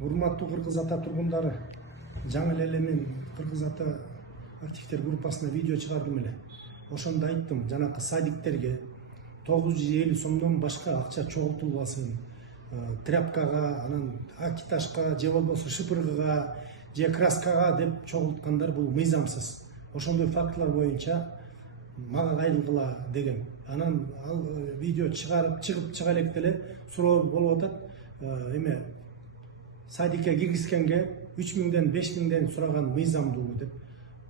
Урматтуу Кыргыз Ата тургундары, жаңы эле мен Кыргыз Ата активдер группасына видео чыгардым эле. Ошондо айттым, жанакы садиктерге 950 сомдон башка акча чогултулбасын. Тряпкага, анан акиташка, же болбосо шыпыргыга, же краскага деп чогулткандар бул мыйзамсыз. Ошондой фактылар боюнча мага кайрылгыла деген. Анан ал видео чыгып чыга элек деле суроо болуп атат. Эме садикке киргизгенге 3000ден 5000ден сураган мыйзамдуу деп.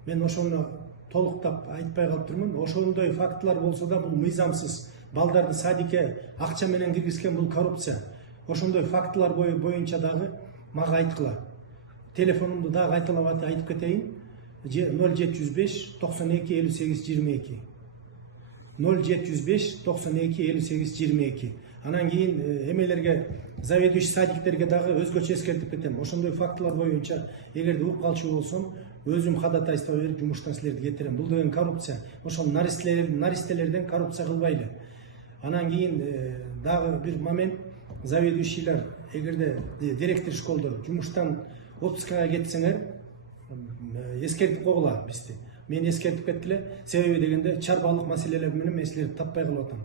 Мен ошону толуктап айтпай калып турмун. Ошондой фактылар болсо да бул мыйзамсыз. Балдарды садикке акча менен киргизген бул коррупция. Ошондой фактылар боюнча дагы мага айткыла. Телефонумду дагы кайталап айтып кетейин. 0705 92 58 22. 0705 92 58 22. Анан кийин эмелерге, заведующий садиктерге дагы өзгөчө эскертип кетем. Ошондой фактылар боюнча эгерде угуп калчу болсом, өзүм ходатайство берип жумуштан силерди кетирем. Бул деген коррупция. Ошол наристелерден коррупция кылбайлы. Анан кийин дагы бир момент, заведующийлер эгерде директор школдо жумуштан отпускага кетсеңер, эскертип койгула бизди. Мен эскертип кеттиле. Себеби дегенде чарбалык маселелер менен мен силерди таппай калып атам.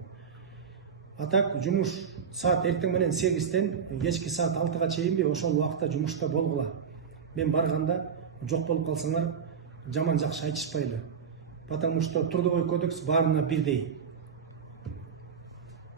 А так жумуш саат эртең менен 8-тен кечки саат 6-га чейинби ошол убакта жумушта болгула. Мен барганда жок болуп калсаңар жаман жакшы айтышпайлы. Потому что трудовой кодекс баарына бирдей.